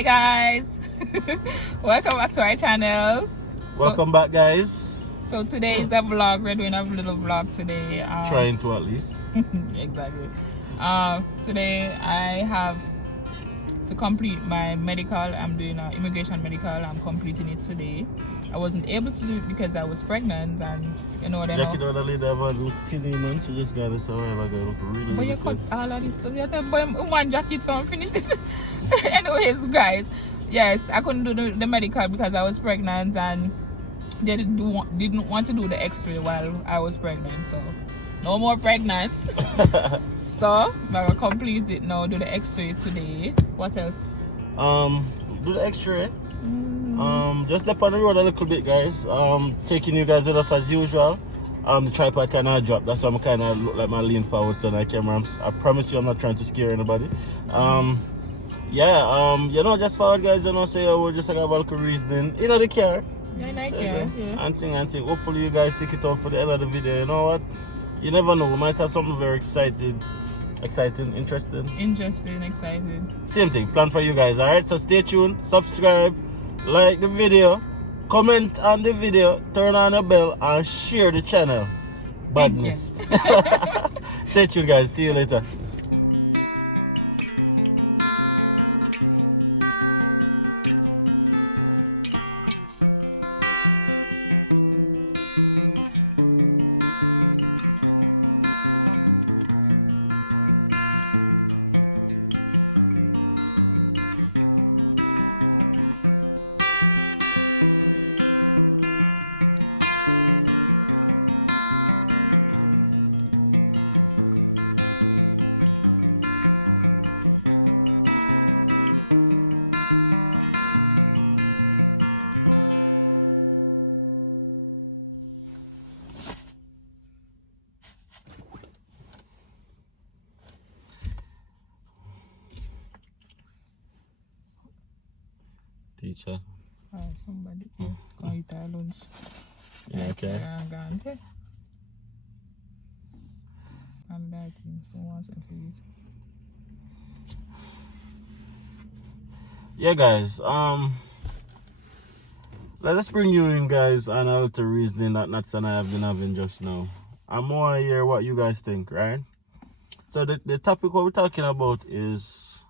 Hi guys, welcome back to our channel. Welcome back, guys. So today is a vlog. We're doing a little vlog today. Trying to at least. Exactly. Today I have to complete my medical. I'm doing an immigration medical. I'm completing it today. I wasn't able to do it because I was pregnant, and Jackie don't really have a look tinny, man. She just gotta say, well, I gotta look really but you cut all of this stuff. You have to buy one jacket for finish this. Anyways, guys, yes, I couldn't do the medical because I was pregnant, and they didn't want to do the X-ray while I was pregnant. So no more pregnant. So I'm gonna complete it now. Do the X-ray today. What else? Do the X-ray. Just step on the road a little bit, guys. Taking you guys with us as usual. The tripod kind of dropped. That's why I'm kind of look like my lean forward so I camera. I promise you, I'm not trying to scare anybody. Just forward, guys. Say we're just like a little reasoning. The car. And hopefully you guys take it out for the end of the video. You know what? You never know. We might have something very exciting, interesting. Excited. Same thing. Plan for you guys. Alright. So stay tuned. Subscribe. Like the video, comment on the video, turn on the bell, and share the channel. Badness. Stay tuned, guys. See you later. Teacher. Somebody go eat our lunch. Yeah, okay. And that thing, so once and please. Yeah, guys. Let us bring you in, guys, on a little reasoning that Nats and I have been having just now. I'm more hear what you guys think, right? So the topic what we're talking about is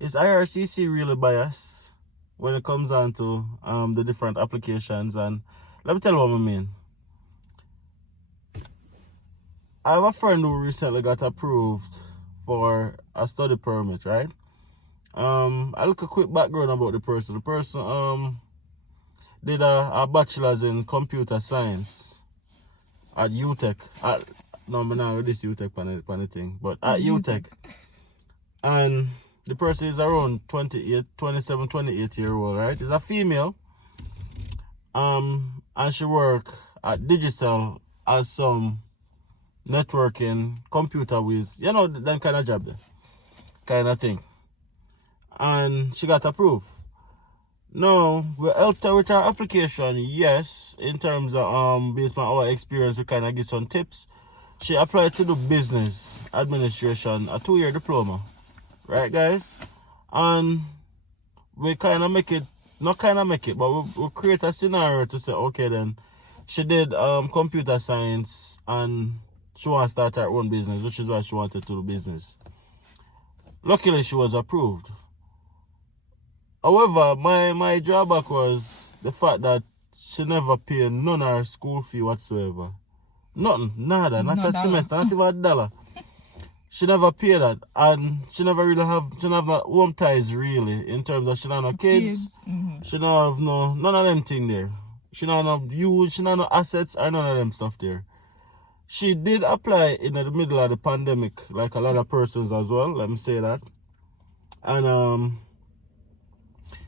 IRCC really biased when it comes on to the different applications? And let me tell you what I mean. I have a friend who recently got approved for a study permit, right? I'll look a quick background about the person. The person did a bachelor's in computer science at UTech. Now with this UTech pan thing, but at UTech. And the person is around 27, 28 year old, right? Is a female. And she work at digital as some networking, computer whiz, that kind of job there. Kind of thing. And she got approved. Now, we helped her with her application, yes, in terms of based on our experience, we kind of get some tips. She applied to do business administration, a 2-year diploma. Right, guys? And we kind of make it, but we create a scenario to say, okay, then she did computer science and she wants to start her own business, which is why she wanted to do business. Luckily, she was approved. However, my drawback was the fact that she never paid none of her school fee whatsoever. Nothing, nada, not a semester, not even $1. She never paid that, and she never have that home ties really, in terms of she don't have no kids. She don't have none of them thing there. She don't have huge, she don't have no assets, and none of them stuff there. She did apply in the middle of the pandemic, like a lot of persons as well, let me say that. And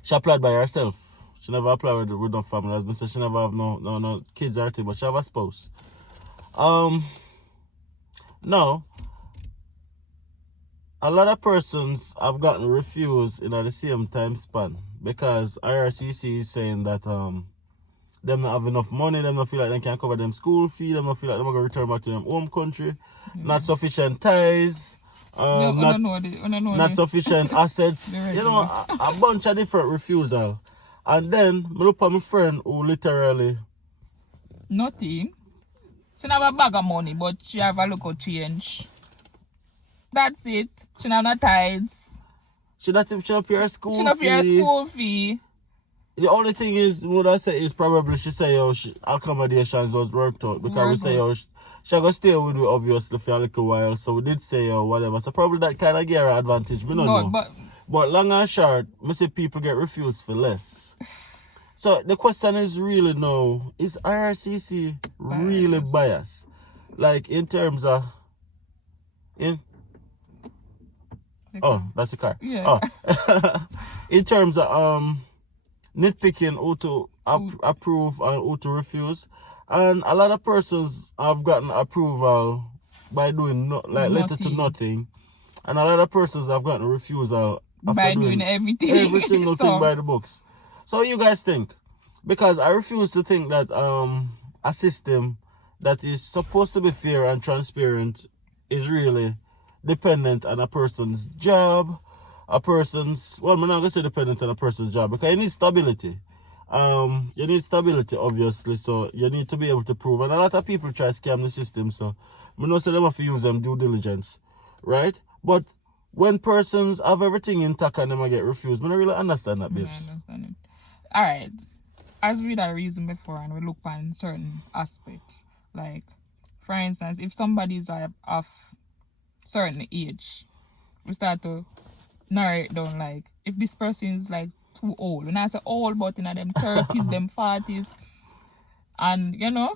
she applied by herself. She never applied with no family. As I said, she never have no kids or anything, but she have a spouse. Now, a lot of persons have gotten refused in the same time span because IRCC is saying that them not have enough money, them not feel like they can cover them school fee, them not feel like they're going to return back to them home country, not sufficient ties, not sufficient assets. You know, a bunch of different refusal. And then I look at my friend who literally nothing. She have a bag of money, but she have a local change. That's it. She have no tithes. She not pay her school fee. She not pay her school fee. The only thing is, what I say is probably she say accommodations was worked out because we say she gonna stay with you obviously for a little while, so we did say whatever. So probably that kind of gave her advantage. We don't know. But long and short, I see people get refused for less. So the question is really now, is IRCC really biased? Like in terms of oh, that's the car. Yeah. Oh. In terms of nitpicking who to approve and who to refuse. And a lot of persons have gotten approval by doing little to nothing. And a lot of persons have gotten refusal after by doing everything. Every single thing by the books. So what you guys think? Because I refuse to think that a system that is supposed to be fair and transparent is really dependent on a person's job, well, I'm not gonna say dependent on a person's job because you need stability. You need stability obviously, so you need to be able to prove. And a lot of people try to scam the system, so I know them have to use them due diligence, right? But when persons have everything intact and them get refused, I don't really understand that, babes. I understand it. Alright. As we had a reason before and we look on certain aspects. Like, for instance, if somebody's of certain age, we start to narrow it down, like if this person is like too old. When I say old, but in them 30s, them 40s. And you know,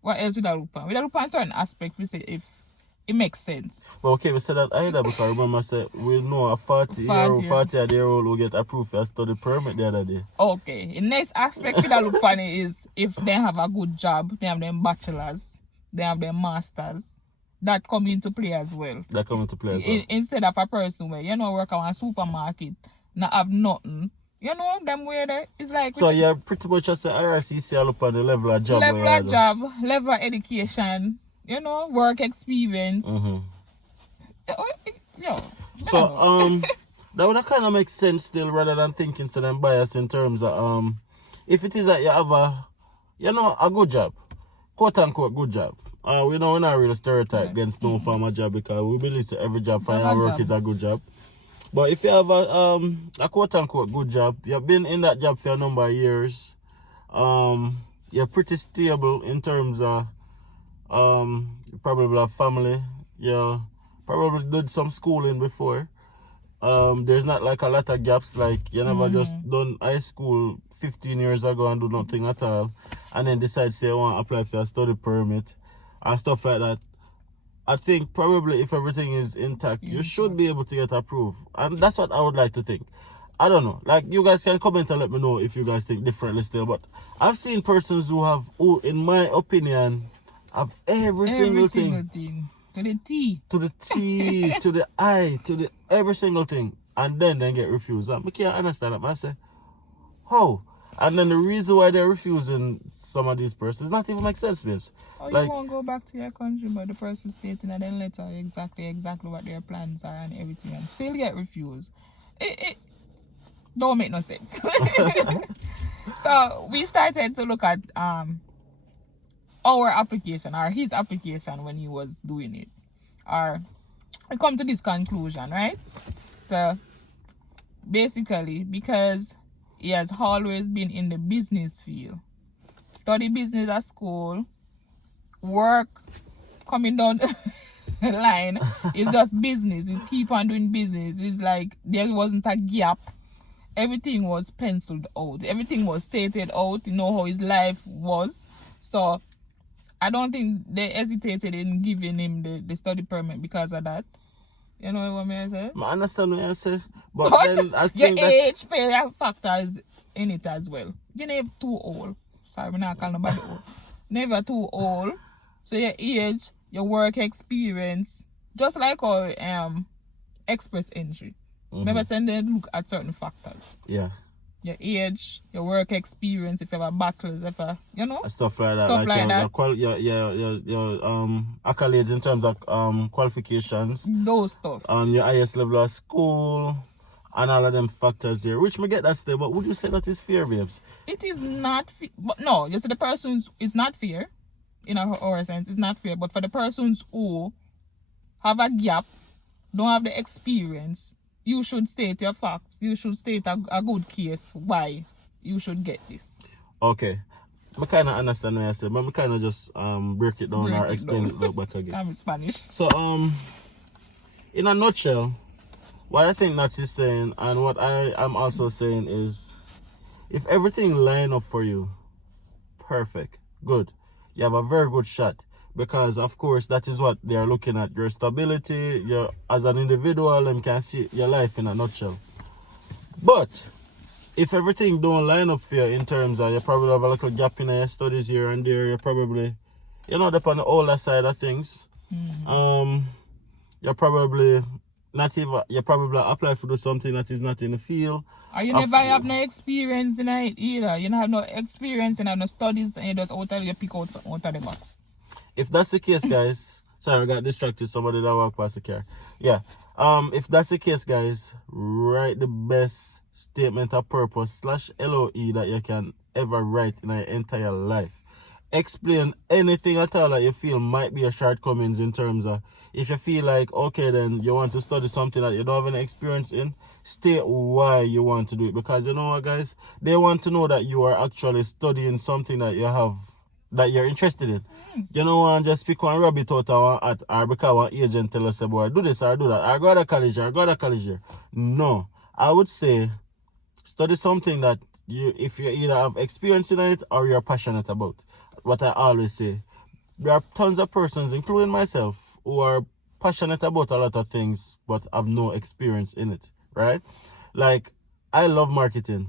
what else would I look on? We look on certain aspect, we say if it makes sense. But okay, we said that either because remember I said we know a 40-year-old will get approved for a study permit the other day. Okay. The next aspect we look on is if they have a good job, they have them bachelors, they have them masters. That come into play as well. Instead of a person where, work at a supermarket, not have nothing. Them way there. It's like... So you're pretty much just the IRCC all up on the level of job. Level of education, work experience. Mm-hmm. So, that would kind of make sense still rather than thinking to them bias in terms of, if it is that you have a good job, quote unquote good job. We know we're not really stereotype against no farmer job because we believe that every job for your work is a good job. But if you have a quote unquote good job, you've been in that job for a number of years, you're pretty stable in terms of you probably have family, you probably did some schooling before. There's not like a lot of gaps, like you never just done high school 15 years ago and do nothing at all and then decide say I want to apply for a study permit and stuff like that. I think probably if everything is intact, you should be able to get approved. And that's what I would like to think. I don't know. Like, you guys can comment and let me know if you guys think differently still. But I've seen persons who in my opinion, have every single thing. To the T. To the T, to the I, to the every single thing. And then get refused. I can't understand that. I say, how? And then the reason why they're refusing some of these persons not even make sense, babes. Oh, like, you won't go back to your country, but the person stating in their letter exactly what their plans are and everything, and still get refused. It don't make no sense. So we started to look at our application or his application when he was doing it. Or we come to this conclusion, right? So basically, because he has always been in the business field. Study business at school. Work coming down the line. It's just business. It's keep on doing business. It's like there wasn't a gap. Everything was penciled out. Everything was stated out. You know how his life was. So I don't think they hesitated in giving him the study permit because of that. You know what I say? I understand what I say. But then I your think age play factors in it as well. You're never too old. Sorry, I'm not calling nobody old. Never too old. So your age, your work experience, just like our express entry. Remember saying they look at certain factors. Yeah. your age, your work experience, if you have battles, if you know, stuff like that. Stuff like that. Your accolades in terms of qualifications. those stuff. Your highest level of school, and all of them factors there. Which me get that still, but would you say that is fair, babes? It is not but no, you see the persons, it's not fair. In our sense, it's not fair. But for the persons who have a gap, don't have the experience, you should state your facts. You should state a good case why you should get this. Okay. I kind of understand what you said, but I kind of just break it down or explain it back again. I'm Spanish. So in a nutshell, what I think Nats is saying and what I am also saying is, if everything line up for you, perfect, good, you have a very good shot, because of course that is what they are looking at, your stability, your as an individual, and can see your life in a nutshell. But if everything don't line up for you in terms of you probably have a little gap in your studies here and there, you're probably, you know, up on the older side of things. You're probably not even, you probably apply for do something that is not in the field. Or you never have no experience in it either. You don't have no experience and have no studies, and you just you pick out of the box. If that's the case, guys, sorry, I got distracted. Somebody that walked past the car. Yeah. If that's the case, guys, write the best statement of purpose / LOE that you can ever write in your entire life. Explain anything at all that you feel might be a shortcomings in terms of, if you feel like, okay, then you want to study something that you don't have any experience in, state why you want to do it. Because you know what, guys, they want to know that you are actually studying something that you have, that you're interested in. You don't want to just pick one rabbit out of one hat, or because one agent tell us, boy, do this or do that, or go to college or go to college here. No, I would say study something that if you either have experience in it or you're passionate about. What I always say, there are tons of persons, including myself, who are passionate about a lot of things but have no experience in it, right? Like, I love marketing.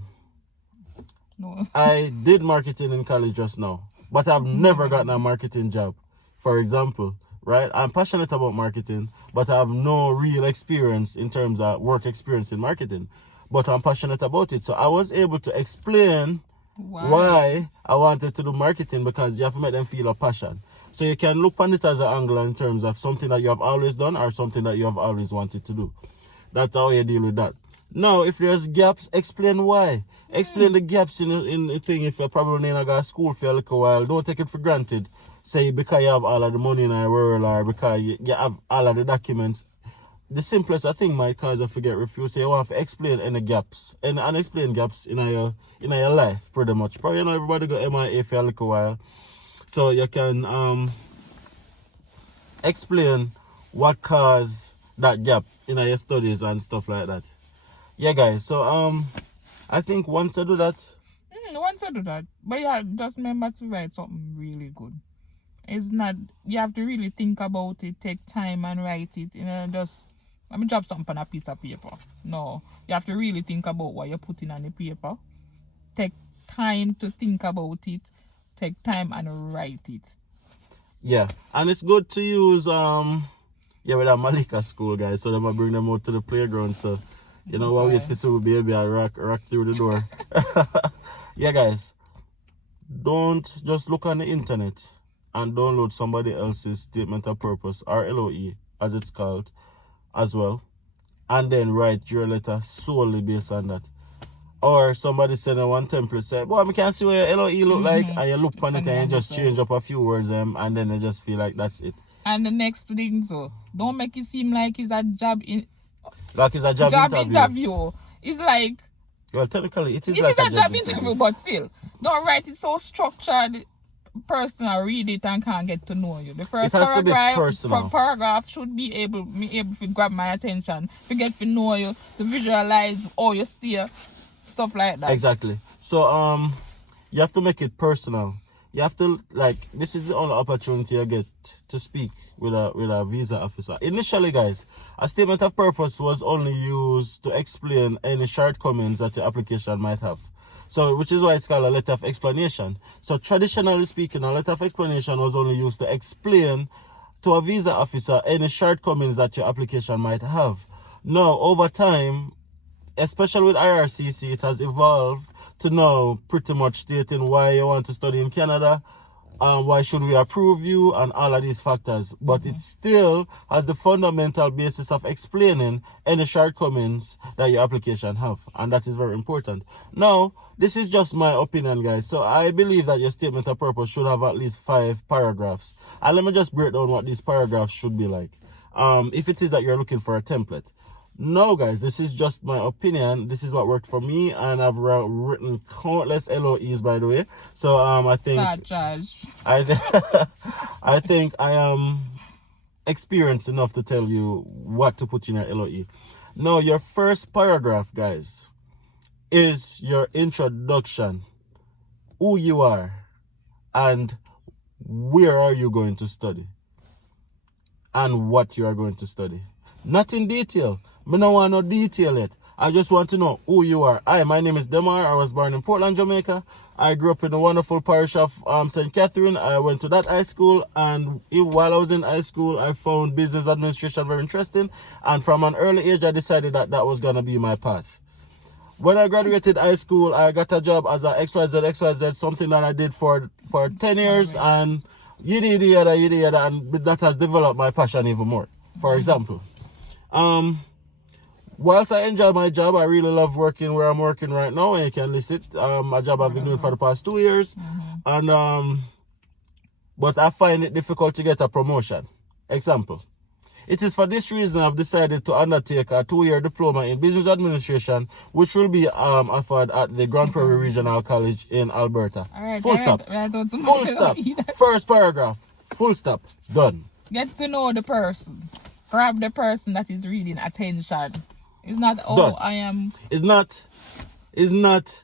No. I did marketing in college just now, but I've never gotten a marketing job, for example, right? I'm passionate about marketing, but I have no real experience in terms of work experience in marketing, but I'm passionate about it. So I was able to explain why I wanted to do marketing, because you have to make them feel a passion. So you can look on it as an angle in terms of something that you have always done or something that you have always wanted to do. That's how you deal with that. Now, if there's gaps, explain why. Explain the gaps in the thing. If you're probably in a school for a little while, don't take it for granted. Say because you have all of the money in our world, or because you have all of the documents. The simplest I think might cause you forget refuse. So you want to explain any gaps and unexplained gaps in your life, pretty much. But you know, everybody got MIA for a little while, so you can explain what caused that gap in your studies and stuff like that. Yeah, guys. So I think once I do that, but yeah, just remember to write something really good. It's not, you have to really think about it, take time and write it. You know, just let me drop something on a piece of paper. No, you have to really think about what you're putting on the paper. Take time to think about it. Take time and write it. Yeah, and it's good to use with a Malika school, guys, so they might bring them out to the playground. So you know what, wait for see baby I rock through the door. Yeah, guys, don't just look on the internet and download somebody else's statement of purpose, or LOE as it's called, as well, and then write your letter solely based on that. Or somebody send one template, say, boy, I can see what your LOE look like, and you look on it and you just change up a few words and then they just feel like that's it. And the next thing, so don't make it seem like it's a job interview. It's like, well, technically it is like a job interview, but still, don't write it so structured. Personal, read it and can't get to know you. The first paragraph should be able to grab my attention, to get to know you, to visualize how you steer, stuff like that. Exactly. So you have to make it personal. You have to, like, this is the only opportunity you get to speak with a visa officer. Initially, guys, a statement of purpose was only used to explain any shortcomings that your application might have. So, which is why it's called a letter of explanation. So, traditionally speaking, a letter of explanation was only used to explain to a visa officer any shortcomings that your application might have. Now, over time, especially with IRCC, it has evolved to now pretty much stating why you want to study in Canada, why should we approve you, and all of these factors. But it still has the fundamental basis of explaining any shortcomings that your application have, and that is very important. Now, this is just my opinion, guys. So I believe that your statement of purpose should have at least 5 paragraphs. And let me just break down what these paragraphs should be like. If it is that you're looking for a template. No, guys, this is just my opinion. This is what worked for me, and I've written countless LOEs, by the way. So I think Not judge. I think I am experienced enough to tell you what to put in your LOE. Now, your first paragraph, guys, is your introduction, who you are, and where are you going to study, and what you are going to study. Not in detail. Me no want no detail yet. I just want to know who you are. Hi, my name is Demar. I was born in Portland, Jamaica. I grew up in the wonderful parish of St. Catherine. I went to that high school, and while I was in high school, I found business administration very interesting. And from an early age, I decided that that was going to be my path. When I graduated high school, I got a job as a XYZ, something that I did for 10 years, and yada, and that has developed my passion even more. For example, whilst I enjoy my job, I really love working where I'm working right now, and you can list it. A job I've been doing for the past 2 years, and but I find it difficult to get a promotion. Example. It is for this reason I've decided to undertake a 2-year diploma in business administration, which will be offered at the Grand Prairie Regional College in Alberta. Full stop. Full stop. First paragraph. Full stop. Done. Get to know the person. Grab the person that is reading attention. It's not, oh, Done. I am... It's not...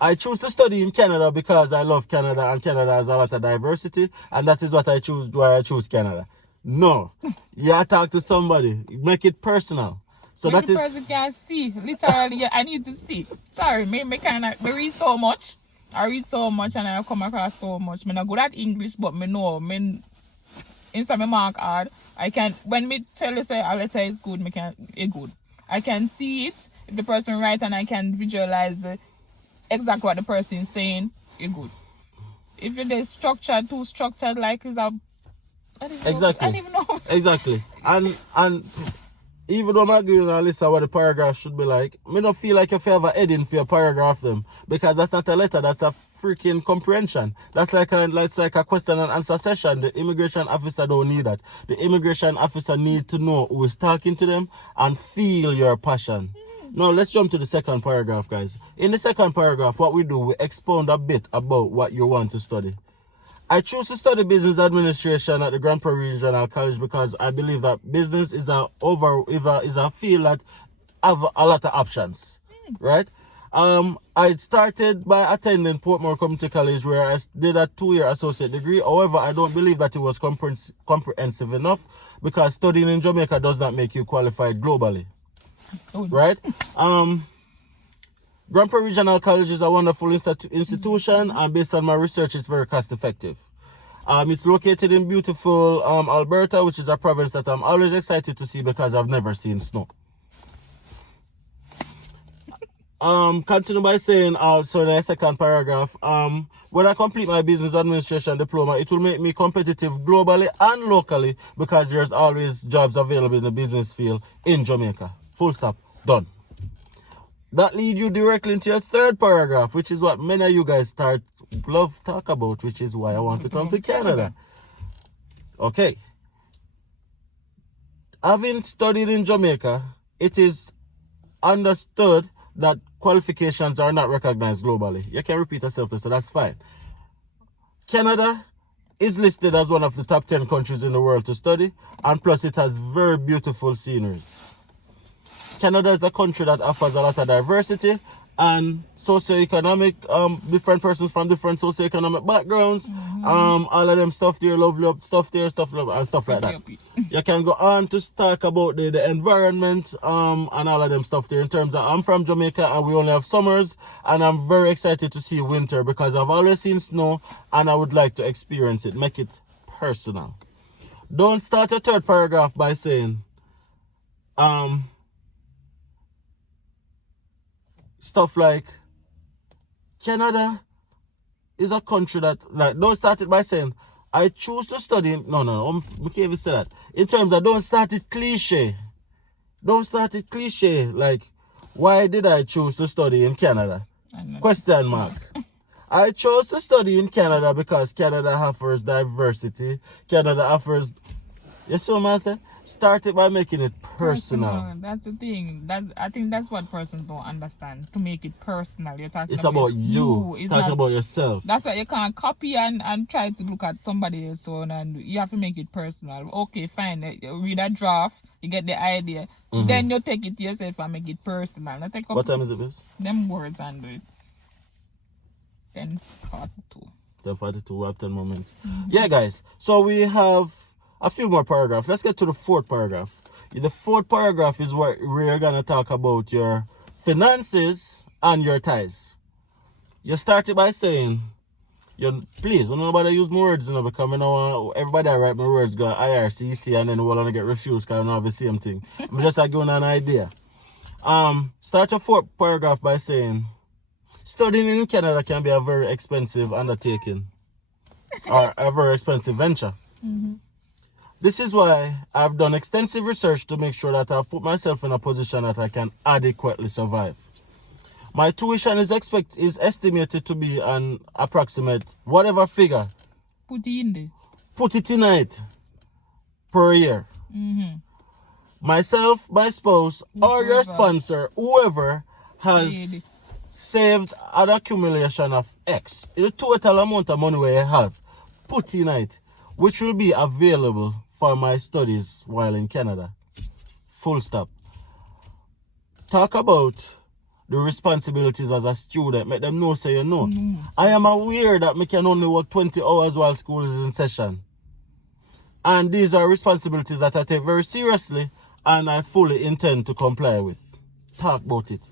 I choose to study in Canada because I love Canada, and Canada has a lot of diversity, and that is what I choose, why I choose Canada. No. You gotta talk to somebody. Make it personal. So Maybe that the is... person can see. Literally, I need to see. Sorry, me read so much. I read so much and I come across so much. I'm not good at English, but me know. Instead me mark hard. I can, when me tell you say a letter is good, it good. I can see it if the person write, and I can visualize exactly what the person is saying, it good. If it is structured, too structured, like is a... Exactly. I don't even know. Exactly. And even though I'm giving a list of what the paragraph should be like, I don't feel like if you have a heading for your paragraph them, because that's not a letter, that's a freaking comprehension. That's like a question and answer session. The immigration officer don't need that. The immigration officer need to know who is talking to them and feel your passion. Now let's jump to the second paragraph, guys. In the second paragraph, what we do, we expound a bit about what you want to study. I choose to study business administration at the Grand Prairie Regional College because I believe that business is a field that have a lot of options, right? I started by attending Portmore Community College, where I did a 2-year associate degree. However, I don't believe that it was comprehensive enough, because studying in Jamaica does not make you qualified globally, right? Grand Prairie Regional College is a wonderful institution, and based on my research, it's very cost effective. It's located in beautiful Alberta, which is a province that I'm always excited to see because I've never seen snow. Continue by saying also in the second paragraph, when I complete my business administration diploma, it will make me competitive globally and locally, because there's always jobs available in the business field in Jamaica. Full stop. Done. That leads you directly into your third paragraph, which is what many of you guys love talk about, which is why I want to come to Canada. Okay. Having studied in Jamaica, it is understood that qualifications are not recognized globally. You can repeat yourself, so that's fine. Canada is listed as one of the top 10 countries in the world to study, and plus it has very beautiful sceneries. Canada is a country that offers a lot of diversity and socioeconomic, different persons from different socioeconomic backgrounds. All of them stuff there, lovely up, stuff there, stuff and stuff like that. You can go on to talk about the environment and all of them stuff there. In terms of, I'm from Jamaica and we only have summers, and I'm very excited to see winter because I've always seen snow and I would like to experience it. Make it personal. Don't start a third paragraph by saying, stuff like Canada is a country that, like, don't start it by saying, I choose to study in, no, I can't even say that. In terms of don't start it cliche. Don't start it cliche. Like, why did I choose to study in Canada? Question mark. I chose to study in Canada because Canada offers diversity. Canada offers... You see what I'm saying? Start it by making it personal. That's the thing. I think that's what persons don't understand. To make it personal. You're talking It's about you. It's talking not, about yourself. That's why you can't copy and try to look at somebody else's one, and you have to make it personal. Okay, fine. Read a draft, you get the idea. Then you take it to yourself and make it personal. Now take up what time is it, Biss? Them words and do it. 10:42. 10:42, we have 10 more minutes. Yeah, guys. So we have a few more paragraphs. Let's get to the fourth paragraph. The fourth paragraph is where we're going to talk about your finances and your ties. You started by saying, please, don't nobody use my words, because I know everybody that write my words go IRCC and then we're going to get refused because I don't have the same thing. I'm just giving an idea. Start your fourth paragraph by saying, studying in Canada can be a very expensive undertaking or a very expensive venture. This is why I've done extensive research to make sure that I've put myself in a position that I can adequately survive. My tuition is estimated to be an approximate whatever figure. Put it in there. Put it in it per year. Myself, my spouse, or your sponsor, whoever has saved an accumulation of X, the total amount of money we have, put in it, which will be available for my studies while in Canada. Full stop. Talk about the responsibilities as a student. Make them know, say you know. I am aware that I can only work 20 hours while school is in session. And these are responsibilities that I take very seriously and I fully intend to comply with. Talk about it.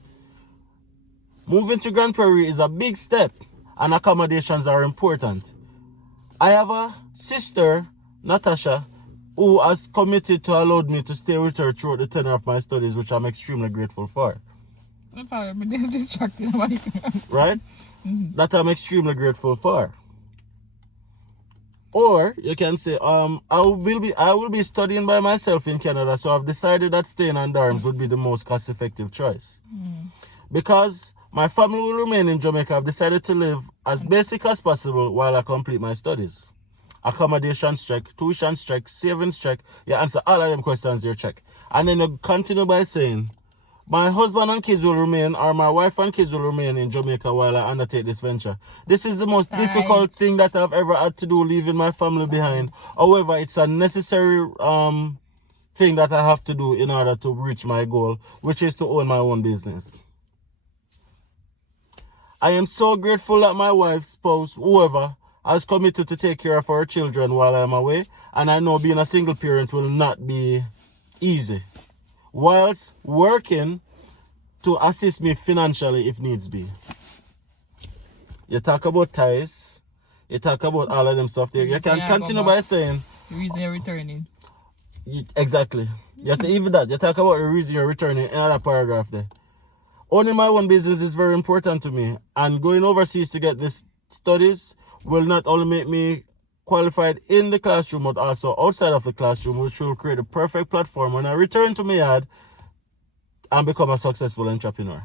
Moving to Grand Prairie is a big step and accommodations are important. I have a sister, Natasha, who has committed to allow me to stay with her throughout the tenure of my studies, which I'm extremely grateful for. I'm sorry, but this is distracting. Right? That I'm extremely grateful for. Or you can say, I will be studying by myself in Canada, so I've decided that staying on dorms would be the most cost-effective choice. Because my family will remain in Jamaica, I've decided to live as basic as possible while I complete my studies. Accommodations check, tuition check, savings check. You answer all of them questions, you check. And then you continue by saying, my husband and kids will remain, or my wife and kids will remain in Jamaica while I undertake this venture. This is the most difficult thing that I've ever had to do, leaving my family behind. However, it's a necessary thing that I have to do in order to reach my goal, which is to own my own business. I am so grateful that my wife, spouse, whoever, has committed to take care of our children while I'm away, and I know being a single parent will not be easy, whilst working to assist me financially if needs be. You talk about ties, you talk about all of them stuff there. You can continue by saying the reason you're returning. Exactly. You have to, even that, you talk about the reason you're returning in another paragraph there. Owning my own business is very important to me, and going overseas to get this studies will not only make me qualified in the classroom but also outside of the classroom, which will create a perfect platform when I return to my yard and become a successful entrepreneur.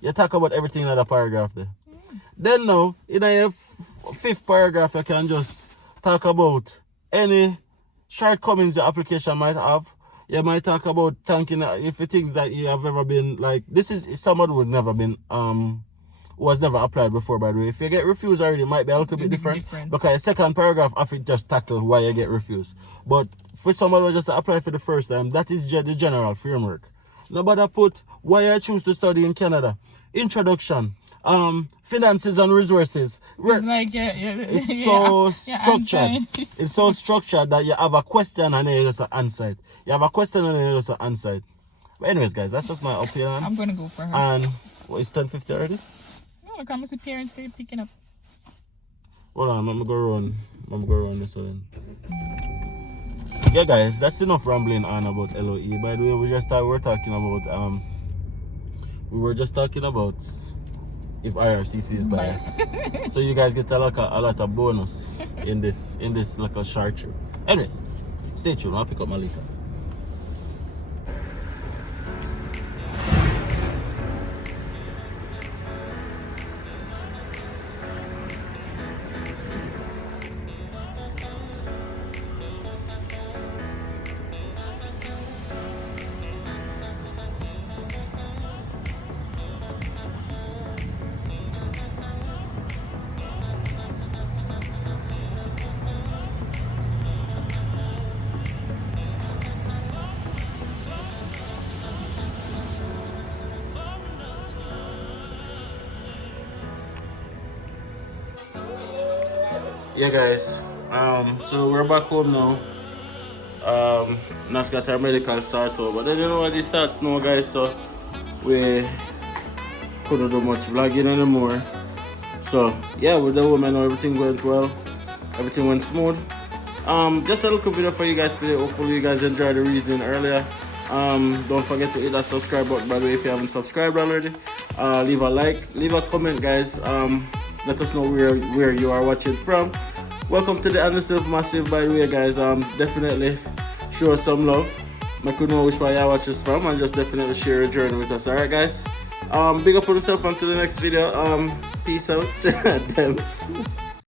You talk about everything in that paragraph there. Then now, in your fifth paragraph, you can just talk about any shortcomings your application might have. You might talk about thanking if you think that you have ever been like, this is someone who has never been who has never applied before, by the way. If you get refused already, it might be a little bit different. Because the second paragraph of it just tackle why you get refused. But for someone who just apply for the first time, that is the general framework. Nobody put why I choose to study in Canada. Introduction. Finances and resources. It's like, it's so structured. It's so structured that you have a question and then you just answer it. You have a question and then you just answer it. But anyways, guys, that's just my opinion. I'm going to go for her. And what, is 10:50 already? No, I can't see parents stay picking up. Hold on, I'm going to go around this one. Yeah, guys, that's enough rambling on about LOE. By the way, we're talking about we were just talking about if IRCC is biased. So you guys get a lot of bonus in this little short trip. Anyways, stay tuned. I'll pick up my liquor. Yeah, guys. So we're back home now. Nas got our medical start out, but then you know what, it starts now, guys. So we couldn't do much vlogging anymore. So yeah, with the woman, everything went well. Everything went smooth. Just a little video for you guys today. Hopefully you guys enjoyed the reasoning earlier. Don't forget to hit that subscribe button, by the way, if you haven't subscribed already. Leave a like, leave a comment, guys. Let us know where you are watching from. Welcome to the DiAndersons Massive, by the way, guys. Definitely show us some love. Make you know which way you watch us from, and just definitely share your journey with us. Alright, guys. Big up on yourself until the next video. Peace out. Dems.